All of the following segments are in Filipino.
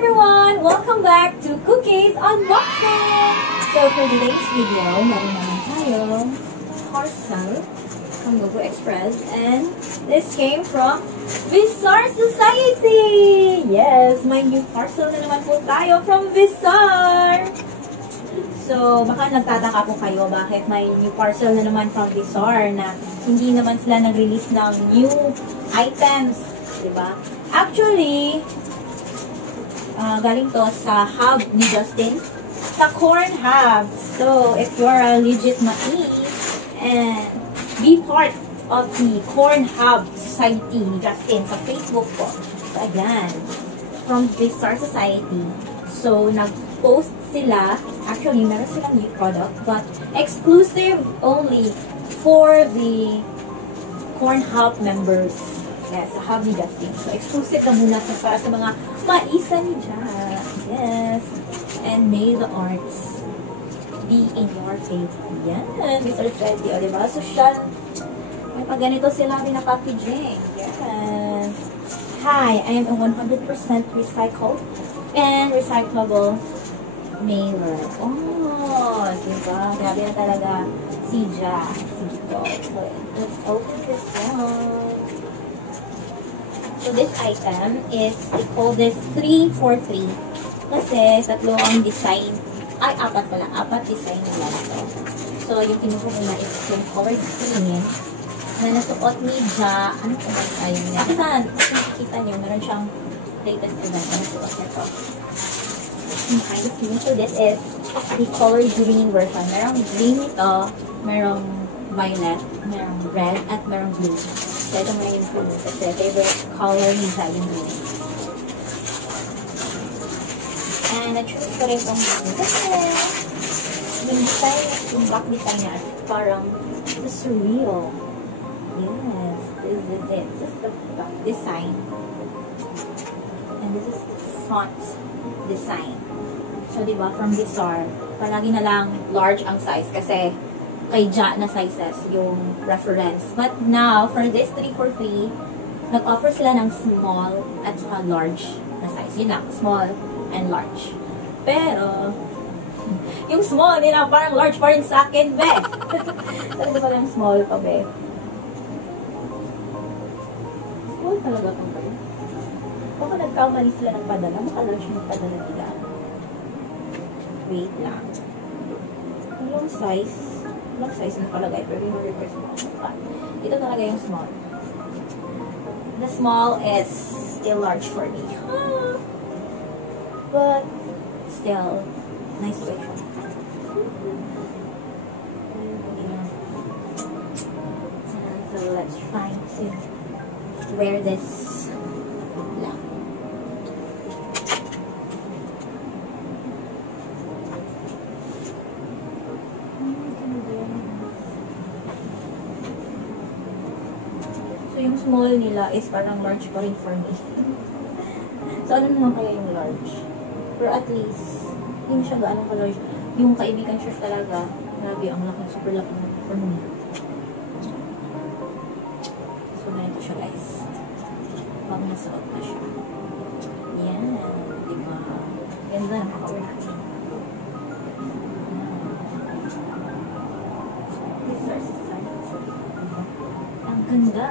everyone! Welcome back to Cookies Unboxing! So for today's video, meron naman tayong parcel from Logo Express, and this came from Visar Society! Yes, may new parcel na naman po tayo from Visar! So, baka nagtataka po kayo bakit may new parcel na naman from Visar na hindi naman sila nag-release ng new items, diba? Actually, galing to sa hub ni Justin, sa Corn Hub. So, if you are a legit Maki and be part of the Corn Hub Society ni Justin sa Facebook po. So, again, from Visar Society. So, nag-post sila. Actually, meron silang new product, but exclusive only for the Corn Hub members. Yes, sa Hub ni Justin. So, exclusive na muna para sa mga maisa ni Jack. Yes. And may the arts be in your favor. Yan. Mr. Freddy. O, diba? So, siya, may pag ganito sila pinapackaging. Yan. Hi, I am a 100% recycled and recyclable mailer. Oh, diba? Grabe na talaga si Jack. So, let's open this one. So, this item is, they call this 343. Kasi, tatlo ang design. Ay, apat pala. Apat design nila ito. So, yung kinuha ko na is yung colored green na nasuot ni Ja. Ano pa ba tayo niya? Kita nyo, meron siyang latest event na nasuot nito. Kind of green. So, this is the colored green version. Merong green ito, merong violet, merong red, at merong blue. So, ito mo yung blue. Kasi favorite color ni Ja yung blue. And na-choose ko rin itong blue. Kasi yung design, yung back design niya, parang surreal. Yes, this is it. This is the back design. And this is the front design. So, diba, from Visar, palagi na lang large ang size kasi kay Ja na sizes yung reference. But now, for this 343, nag-offer sila ng small at saka large na size. Yun lang, small and large. Pero, yung small nila parang large pa rin sa akin, be! Talaga pa lang small pa, be. Small talaga pang kayo. Baka nagkamali sila ng padala, baka large yung padala nila. Wait lang. Yung size na palagay, pero yung reverse small. Ito talaga yung small. The small is still large for me. But, still, nice picture. So, let's try to wear this lang. Yung small nila is parang large pa rin for me. So, ano naman kaya yung large? Pero at least, hindi siya gaano ka-large. Yung kaibigan siya talaga, grabe, ang laki, super laki for me. So, ganito siya, guys. Pag nasuot na siya. Yan. Diba? Ganda, nakaka-wear natin. Ang ganda.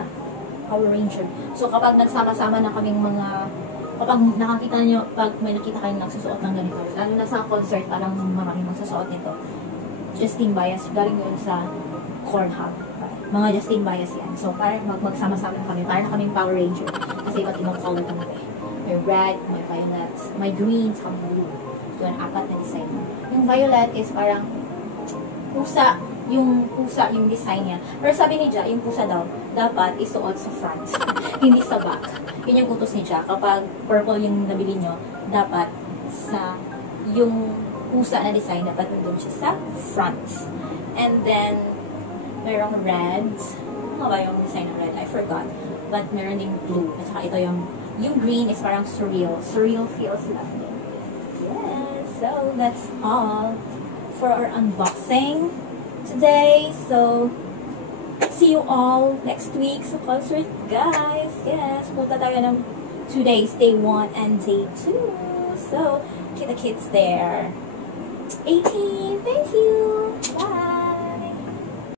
Power Ranger. So, kapag nagsama-sama na kaming mga, kapag nakakita nyo, pag may nakita kayo nagsusuot ng ganito, lalo na sa concert, parang maraming magsusuot nito. Justin Bias, galing yun sa Corn Hub. Mga Justin Bias yan. So, parang magsama-sama na kami. Parang na kaming Power Ranger. Kasi iba't ibang color kami. May red, may violet, may green, sa blue. So, yung apat na design. Yung violet is parang pusa yung design niya. Pero sabi ni Ja, yung pusa daw, dapat isuot sa front, hindi sa back. Yun yung utos ni Ja. Kapag purple yung nabili nyo, dapat sa yung pusa na design, dapat nandun siya sa front. And then, merong red. Ano ba yung design ng red? I forgot. But meron ding blue. At saka ito yung green is parang surreal. Surreal feels lovely. Yes. So, that's all for our unboxing today. So, see you all next week sa concert, guys. Yes, punta tayo ng 2 days, day 1 and day 2. So, the kids there. 18!